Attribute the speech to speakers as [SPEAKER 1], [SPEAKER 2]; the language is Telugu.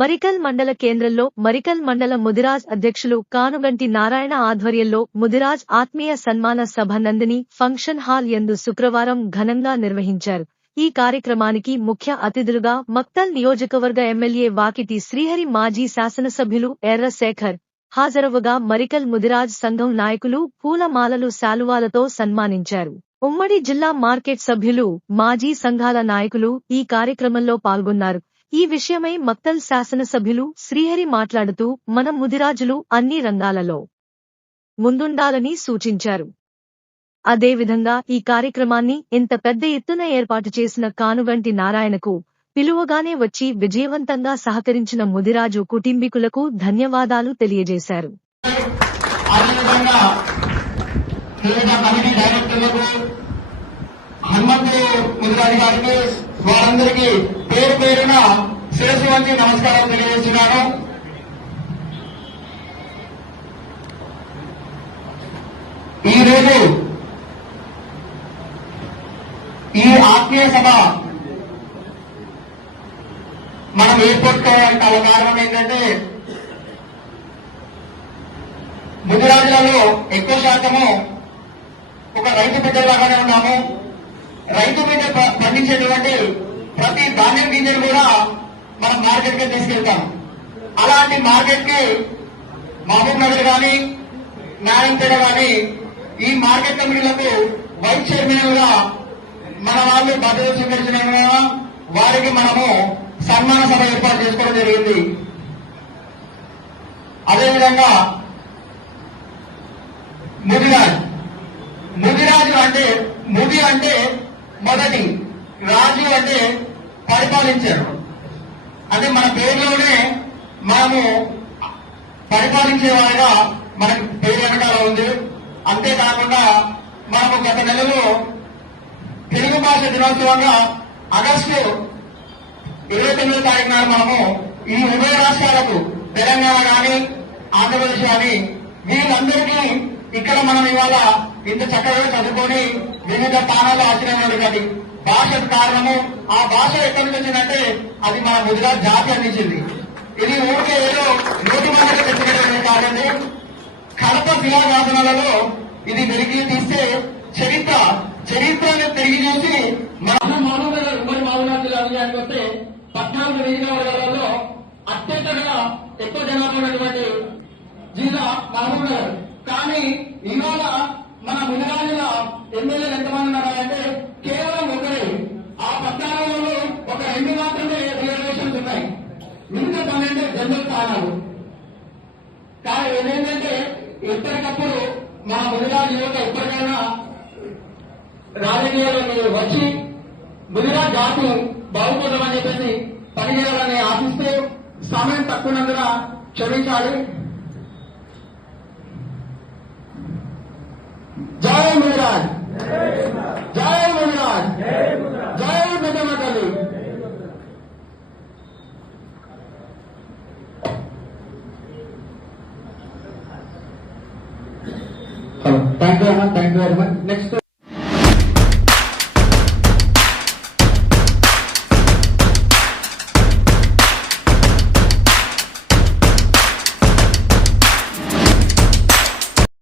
[SPEAKER 1] మరికల్ మండల కేంద్రంలో మరికల్ మండల ముదిరాజ్ అధ్యక్షులు కానుగంటి నారాయణ ఆధ్వర్యంలో ముదిరాజ్ ఆత్మీయ సన్మాన సభ నందిని ఫంక్షన్ హాల్ యందు శుక్రవారం ఘనంగా నిర్వహించారు. ఈ కార్యక్రమానికి ముఖ్య అతిథులుగా మక్తల్ నియోజకవర్గ ఎమ్మెల్యే వాకిటి శ్రీహరి మాజీ శాసనసభ్యులు ఎర్ర శేఖర్ హాజరవగా మరికల్ ముదిరాజ్ సంఘం నాయకులు పూలమాలలు శాలువాలతో సన్మానించారు. ఉమ్మడి జిల్లా మార్కెట్ సభ్యులు మాజీ సంఘాల నాయకులు ఈ కార్యక్రమంలో పాల్గొన్నారు. ఈ విషయమై మక్తల్ శాసనసభ్యులు శ్రీహరి మాట్లాడుతూ మన ముదిరాజులు అన్ని రంగాలలో ముందుండాలని సూచించారు. అదేవిధంగా ఈ కార్యక్రమాన్ని ఇంత పెద్ద ఎత్తున ఏర్పాటు చేసిన కానుగంటి నారాయణకు పిలువగానే వచ్చి విజయవంతంగా సహకరించిన ముదిరాజు కుటుంబీకులకు ధన్యవాదాలు తెలియజేశారు.
[SPEAKER 2] డైరెక్టర్లకు హనుమంతు ముదిరాజు గారికి వారందరికీ పేరు పేరున శిరస్సు వంటి నమస్కారం తెలియజేస్తున్నాను. ఈరోజు ఈ ఆత్మీయ సభ మనం ఏర్పట్టుకోవడానికి గల కారణం ఏంటంటే ముదిరాజులలో ఎక్కువ శాతము ఒక రైతు బిడ్డలాగానే ఉన్నాము. రైతు బిడ్డ పండించేటువంటి ప్రతి ధాన్యం గింజలు కూడా మనం మార్కెట్కి తీసుకెళ్తాం. అలాంటి మార్కెట్కి మహబూబ్ నగర్ కానీ న్యాయంపేట కానీ ఈ మార్కెట్ కమిటీలకు వైస్ చైర్మన్గా మన వాళ్ళు భద్రత స్వీకరించిన వారికి మనము సన్మాన సభ ఏర్పాటు చేసుకోవడం జరిగింది. అదేవిధంగా ముదిరాజ్. ముదిరాజు అంటే ముది అంటే మొదటి రాజు అంటే పరిపాలించారు. అంటే మన పేరులోనే మనము పరిపాలించే వారిగా మన పేరు వెనకాల ఉంది. అంతేకాకుండా మనము గత నెలలో తెలుగు భాష దినోత్సవంగా ఆగస్టు ఇరవై తొమ్మిదో తారీఖు నాడు మనము ఈ ఉభయ రాష్ట్రాలకు తెలంగాణ కానీ ఆంధ్రప్రదేశ్ కానీ వీళ్ళందరికీ ఇక్కడ మనం ఇవాళ ఇంత చక్కగా చదువుకొని వివిధ స్థానాల్లో ఆశ్రయం భాషకు కారణము. ఆ భాష ఎక్కడి నుంచి వచ్చిందంటే అది మన ముదిగా జాతి అందించింది. ఇది ఊరికే ఏదో నోటి మాటగా తెచ్చుకోవడం కాదండి కడప శిలాశాసనాలలో ఇది వెలికి తీస్తే చరిత్ర చరిత్రను తిరిగి చూసి మన
[SPEAKER 3] మన ఉమ్మడి మహబూబ్నగర్ జిల్లా విజయానికి వస్తే పద్నాలుగు నియోజకవర్గాలలో అత్యంతగా ఎక్కువ జనాభా ఉన్నటువంటి జిల్లా మహబూబ్నగర్ కానీ ఇవాళ మన మునగాజుల ఎమ్మెల్యేలు ఎంతమంది ఉన్నారంటే పన్నెండు స్థానాలు కానీ ఏంటంటే ఎప్పటికప్పుడు మా మునగాజు యువత ఎప్పటికైనా రాజకీయాల్లోకి వచ్చి ముదిరా జాతి బాగుపడమని చెప్పేసి పనిచేయాలని ఆశిస్తూ సమయం తక్కువనందున క్షమించాలి. Thank you, Anand. Thank you very much. Next.